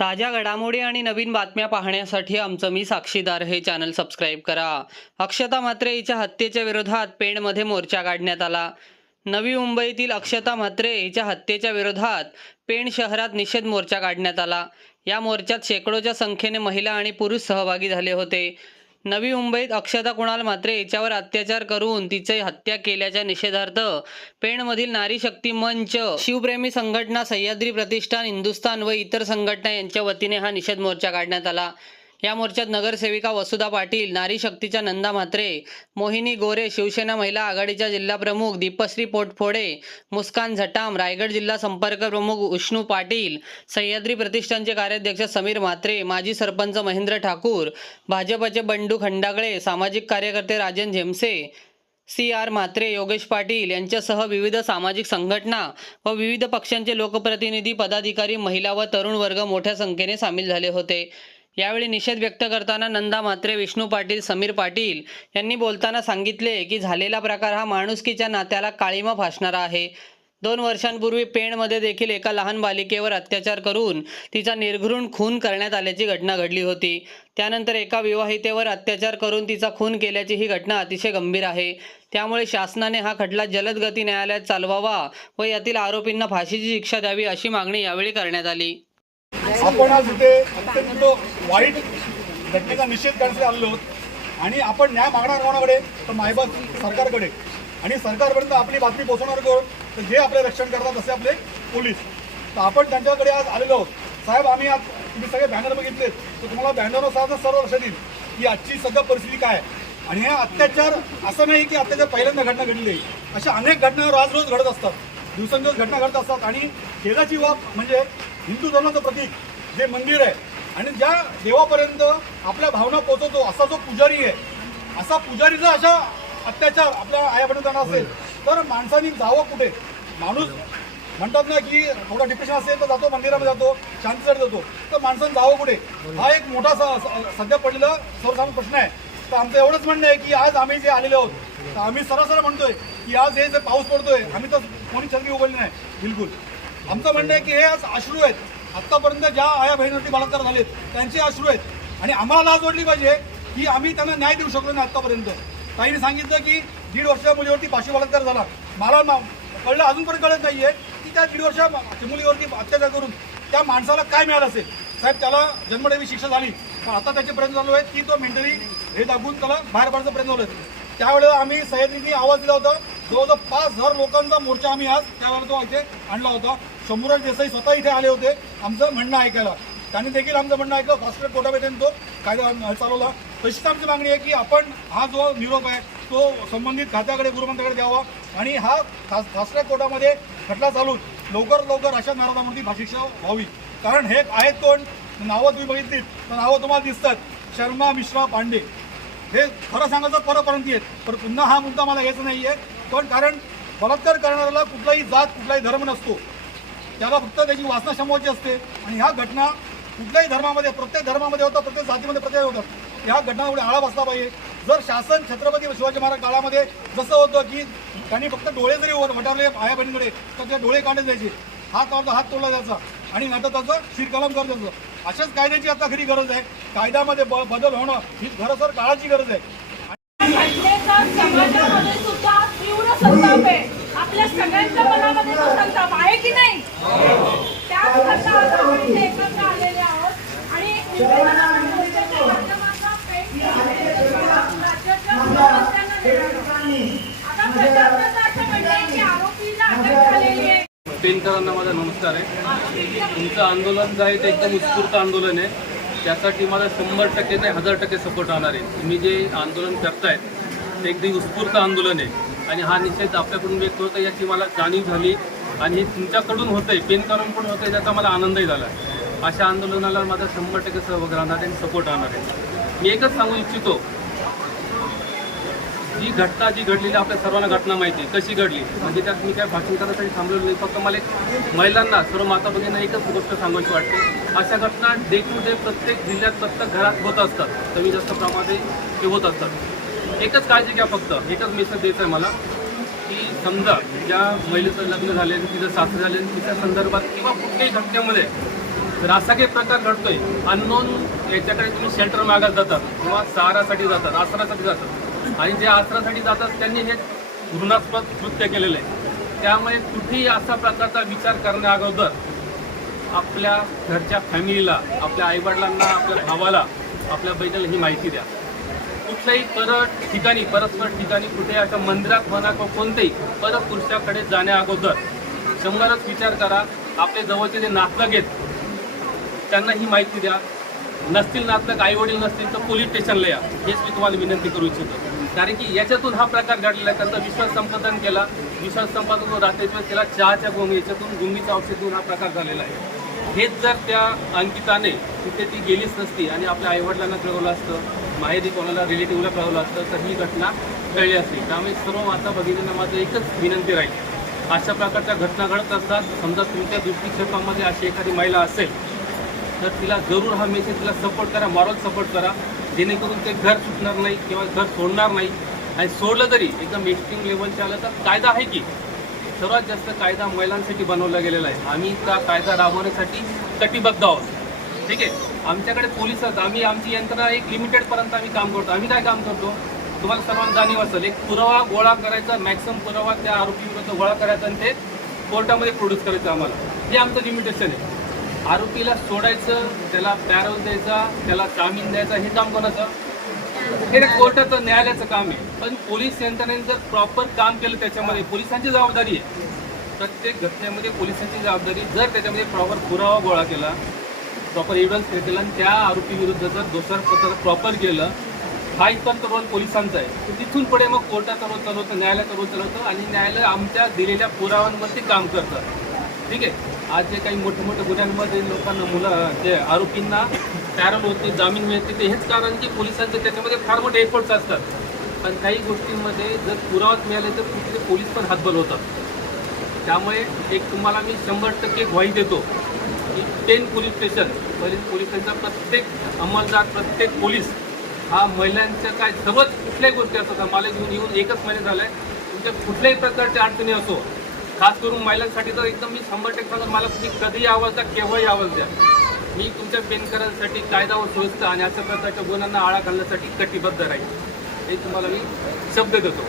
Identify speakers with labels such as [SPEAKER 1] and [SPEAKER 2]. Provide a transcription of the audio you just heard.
[SPEAKER 1] ताज्या घडामोडी आणि नवीन बातम्या पाहण्यासाठी आमचं मी साक्षीदार हे चॅनल सबस्क्राईब करा. अक्षता म्हात्रे हिच्या हत्येच्या विरोधात पेणमध्ये मोर्चा काढण्यात आला. नवी मुंबईतील अक्षता म्हात्रे हिच्या हत्येच्या विरोधात पेण शहरात निषेध मोर्चा काढण्यात आला. या मोर्चात शेकडोच्या संख्येने महिला आणि पुरुष सहभागी झाले होते. नवी मुंबईत अक्षता कुणाल म्हात्रे हिच्यावर अत्याचार करून तिचे हत्या केल्याच्या निषेधार्थ पेणमधील नारी शक्ती मंच शिवप्रेमी संघटना सह्याद्री प्रतिष्ठान हिंदुस्थान व इतर संघटना यांच्या वतीने हा निषेध मोर्चा काढण्यात आला. या मोर्चात नगरसेविका वसुधा पाटील नारी शक्तीच्या नंदा म्हात्रे मोहिनी गोरे शिवसेना महिला आघाडीच्या जिल्हाप्रमुख दीपश्री पोटफोडे मुस्कान झटाम रायगड जिल्हा संपर्क प्रमुख उष्णू पाटील सह्याद्री प्रतिष्ठानचे कार्याध्यक्ष समीर म्हात्रे माजी सरपंच महेंद्र ठाकूर भाजपचे बंडू खंडागळे सामाजिक कार्यकर्ते राजन झेमसे सी आर म्हात्रे योगेश पाटील यांच्यासह विविध सामाजिक संघटना व विविध पक्षांचे लोकप्रतिनिधी पदाधिकारी महिला व तरुण वर्ग मोठ्या संख्येने सामील झाले होते. यावेळी निषेध व्यक्त करताना नंदा म्हात्रे विष्णू पाटील समीर पाटील यांनी बोलताना सांगितले की झालेला प्रकार हा माणुसकीच्या नात्याला काळीमा फासणारा आहे. दोन वर्षांपूर्वी पेणमध्ये देखील एका लहान बालिकेवर अत्याचार करून तिचा निर्घृण खून करण्यात आल्याची घटना घडली होती. त्यानंतर एका विवाहितेवर अत्याचार करून तिचा खून केल्याची ही घटना अतिशय गंभीर आहे. त्यामुळे शासनाने हा खटला जलद गती न्यायालयात चालवावा व यातील आरोपींना फाशीची शिक्षा द्यावी अशी मागणी यावेळी करण्यात आली.
[SPEAKER 2] आपण आज इथे अत्यंत वाईट घटनेचा निषेध करण्यासाठी आलेलो आहोत. आणि आपण न्याय मागणार कोणाकडे? तर मायबाप सरकारकडे. आणि सरकारपर्यंत आपली बातमी पोहोचवणार कोण? तर जे आपले रक्षण करतात तसे आपले पोलीस. तर आपण त्यांच्याकडे आज आलेलो आहोत. साहेब आम्ही आज तुम्ही सगळे बॅनर बघितलेत. तर तुम्हाला बॅनरवर सहज सर्व लक्षात येईल की आजची सध्या परिस्थिती काय आहे. आणि हे अत्याचार असं नाही की अत्याचार पहिल्यांदा घटना घडली आहे. अशा अनेक घटना रोज रोज घडत असतात. दिवसेंदिवस घटना घडत असतात. आणि खेदाची बाब म्हणजे हिंदू धर्माचं प्रतीक जे मंदिर आहे. आणि ज्या देवापर्यंत आपल्या भावना पोचवतो असा जो पुजारी आहे असा पुजारीचा अशा अत्याचार आपल्या आयापर्यंत असेल तर माणसाने जावं कुठे? माणूस म्हणतात ना की थोडा डिप्रेशन असेल तर जातो मंदिरामध्ये जातो शांतीसाठी जातो. तर माणसानं जावं कुठे? हा एक मोठा सध्या पडलेला सर्वसाधारण प्रश्न आहे. तर आमचं एवढंच म्हणणं आहे की आज आम्ही जे आलेले आहोत तर आम्ही सरासर म्हणतोय की आज हे जे पाऊस पडतोय आम्ही तर कोणी छत्री उघडली नाही. बिलकुल. आमचं म्हणणं आहे की हे आज अश्रू आहेत. आत्तापर्यंत ज्या आया बहिणीवरती बलात्कार झालेत त्यांचे अश्रू आहेत. आणि आम्हाला लाज वाटली पाहिजे की आम्ही त्यांना न्याय देऊ शकलो नाही आत्तापर्यंत. ताईने सांगितलं की दीड वर्षाच्या मुलीवरती फाशी बलात्कार झाला. मला कळलं अजूनपर्यंत कळत नाहीये की त्या दीड वर्षाच्या मुलीवरती अत्याचार करून त्या माणसाला काय मिळालं असेल? साहेब त्याला जन्मदेवी शिक्षा झाली. पण आता त्याचे प्रयत्न चालू आहेत की तो मेंटली हे दाखवून त्याला बाहेर पडायचा प्रयत्न झाला त्यावेळेला आम्ही सह्याद्रीने आवाज दिला होता. जवळजवळ पाच हजार लोकांचा मोर्चा आम्ही आज त्यावेळेला तो इथे आणला होता. शंभूराज देसाई स्वतः इथे आले होते. आमचं म्हणणं ऐकायला. त्यांनी देखील आमचं म्हणणं ऐकलं. फास्ट ट्रॅक कोर्टापर्यंत तो कायदा चालवला. तशीच आमची मागणी आहे की आपण हा जो निरोप आहे तो संबंधित खात्याकडे गृहमंत्र्याकडे द्यावा. आणि हा खास फास्ट ट्रॅक कोर्टामध्ये खटला चालून लवकर लवकर अशा नाराजांवरती भाषिक्षा व्हावी. कारण हे आहेत कोण? नावं तुम्ही बघितलीत. तर नावं तुम्हाला दिसतात. शर्मा मिश्रा पांडे. हे खरं सांगायचं परपरंती आहेत. पण पुन्हा हा मुद्दा मला घ्यायचा नाही आहे पण कारण बलात्कार करणाऱ्याला कुठलाही जात कुठलाही धर्म नसतो. त्याला फक्त त्याची वासना शमवायची असते. आणि ह्या घटना कुठल्याही धर्मामध्ये प्रत्येक धर्मामध्ये होतात प्रत्येक जातीमध्ये प्रत्येक होतात ह्या घटनामुळे आळा बसला पाहिजे. जर शासन छत्रपती शिवाजी महाराज काळामध्ये जसं होतं की त्यांनी फक्त डोळे जरी वटारले आया बहिणीकडे तर ते डोळे काढले जायचे. हात काढला हात तोडला जायचा. आणि नंतर त्याचं शिरकलम करत जायचं. अशाच कायद्याची आता खरी गरज आहे. कायद्यामध्ये ब बदल होणं ही खरंतर काळाची गरज आहे.
[SPEAKER 3] आपल्या सगळ्यांच्या मनामध्ये तो संताप आहे की नाही? त्याच करता आज आपण इथे एकत्र आलेले आहोत. आणि राज्याच्या मुख्यमंत्र्यांना देणार आता प्रशासनाचं असं म्हणणं आहे की आरोपीला अटक झालेली आहे.
[SPEAKER 4] पेनकरांना माझा नमस्कार आहे. तुमचं आंदोलन जे आहे ते एकदम उत्स्फूर्त आंदोलन आहे. त्यासाठी मला शंभर टक्के नाही हजार टक्के सपोर्ट राहणार आहे. तुम्ही जे आंदोलन करतायत ते एकदम उत्स्फूर्त आंदोलन आहे. आणि हा निषेध आपल्याकडून व्यक्त होतं याची मला जाणीव झाली. आणि हे तुमच्याकडून होतं आहे पेनकरांकडून होतं आहे त्याचा मला आनंदही झाला. अशा आंदोलनाला माझा शंभर टक्के सहभाग राहणार आहे आणि सपोर्ट राहणार आहे. मी एकच सांगू इच्छितो. जी घटना जी घडलेली आपल्या सर्वांना घटना माहिती आहे. कशी घडली? म्हणजे त्यात मी काय भाषण करण्यासाठी थांबलेलो नाही. फक्त मला एक महिलांना सर्व माता भगिनींना एकच गोष्ट सांगायची वाटते. अशा घटना डे टू डे प्रत्येक जिल्ह्यात प्रत्येक घरात होत असतात. कमी जास्त प्रमाणात ते होत असतात. एकच काळजी घ्या फक्त. एकच मेसेज द्यायचा आहे मला की समजा ज्या महिलेचं लग्न झाले तिचं सासरे झाले तिच्या संदर्भात किंवा कुठल्याही घटनेमध्ये जर असा काही प्रकार घडतोय अननोन याच्याकडे तुम्ही शेल्टर मागास जातात किंवा सहारासाठी जातात आसरासाठी जातात. आणि जे आसरासाठी जातात त्यांनी हे घृणास्पद कृत्य केलेलं आहे. त्यामुळे कुठेही असा प्रकारचा विचार करण्या अगोदर आपल्या घरच्या फॅमिलीला आपल्या आईवडिलांना आपल्या भावाला आपल्या बहिणीला ही माहिती द्या. कुठल्याही पर ठिकाणी परस्पर ठिकाणी कुठे अशा मंदिरात म्हणा किंवा कोणत्याही परपुरुषाकडे जाण्या अगोदर शंभरच विचार करा. आपले जवळचे जे नातलग आहेत त्यांना ही माहिती द्या. नसतील नातलग आई वडील नसतील तर पोलीस स्टेशनला या. हेच मी तुम्हाला विनंती करू इच्छितो. कारण की याच्यातून हा प्रकार घडलेला आहे. त्यांचा विश्वास संपादन केला. विश्वास संपादन रात्रीच्या केला. चहाच्या गोमी याच्यातून गुंगीच्या औषधून हा प्रकार झालेला आहे. हेच जर त्या अंकिताने तिथे ती गेलीच नसती आणि आपल्या आईवडिलांना कळवलं असतं माहेरी कोणाला रिलेटिव्हला कळवलं असतं तर ही घटना कळली असती त्यामुळे सर्व माता भगिनींना माझं एकच विनंती राहील. अशा प्रकारच्या घटना घडत असतात. समजा तुमच्या दृष्टिक्षेपामध्ये अशी एखादी महिला असेल तर तिला जरूर हा मेसेज तिला सपोर्ट करा मॉरल सपोर्ट करा. जेणेकरून ते घर सुटणार नाही किंवा घर सोडणार नाही. आणि सोडलं तरी एकदम एक्स्ट्रीम लेवलचे आलं तर कायदा आहे की सर्वात जास्त कायदा महिलांसाठी बनवला गेलेला आहे. आम्ही त्या कायदा राबवण्यासाठी कटिबद्ध आहोत. ठीक आहे? आमच्याकडे पोलीस आहेत. आम्ही आमची यंत्रणा एक लिमिटेडपर्यंत आम्ही काम करतो. आम्ही काय काम करतो? तुम्हाला सर्वांना जाणीव असेल एक पुरावा गोळा करायचा मॅक्सिमम पुरावा त्या आरोपीविरुद्ध गोळा करायचा आणि ते कोर्टामध्ये प्रोड्यूस करायचं आम्हाला. हे आमचं लिमिटेशन आहे. आरोपीला सोडायचं त्याला पॅरोल द्यायचा त्याला जामीन द्यायचा हे काम कोणाचं? हे कोर्टाचं न्यायालयाचं काम आहे. पण पोलीस यंत्रणेने जर प्रॉपर काम केलं त्याच्यामध्ये पोलिसांची जबाबदारी आहे. प्रत्येक घटनेमध्ये पोलिसांची जबाबदारी जर त्याच्यामध्ये प्रॉपर पुरावा गोळा केला प्रॉपर एव्हिडन्स क्रिएट आणि त्या आरोपी विरुद्ध जर दोषारोपत्र प्रॉपर केलं. हा इतर रोल पोलिसांचा आहे. तर तिथून पुढे मग कोर्टाचा रोल चालवतं न्यायालयाचा रोल चालवतं आणि न्यायालय आमच्या दिलेल्या पुराव्यांवरती काम करतं. ठीक आहे? आज जे काही मोठे मोठ्या गुन्ह्यांमध्ये लोकांना मुलं जे आरोपींना पॅरल होते जामीन मिळते ते हेच कारण की पोलिसांचे त्याच्यामध्ये फार मोठे एफर्ट्स असतात. पण काही गोष्टींमध्ये जर पुरावाच मिळाले तर कुठले पोलीस पण हातबल होतात. त्यामुळे एक तुम्हाला मी शंभर टक्के ग्वाही देतो. टेन पोलीस स्टेशन पोलीस पोलिसांचा प्रत्येक अंमलदार प्रत्येक पोलीस हा महिलांच्या काय सर्वच कुठल्याही गोष्टी असतात मला घेऊन येऊन एकच महिने झाला आहे तुमच्या कुठल्याही प्रकारच्या अडचणी असो खास करून महिलांसाठी तर एकदम मी शंभर टक्के सांगतो मला तुम्ही कधीही आवाज द्या केव्हाही आवाज द्या. मी तुमच्या बेनकरांसाठी कायदा व सुव्यवस्था आणि अशा प्रकारच्या गुन्ह्यांना आळा घालण्यासाठी कटिबद्ध राहील हे तुम्हाला मी शब्द देतो.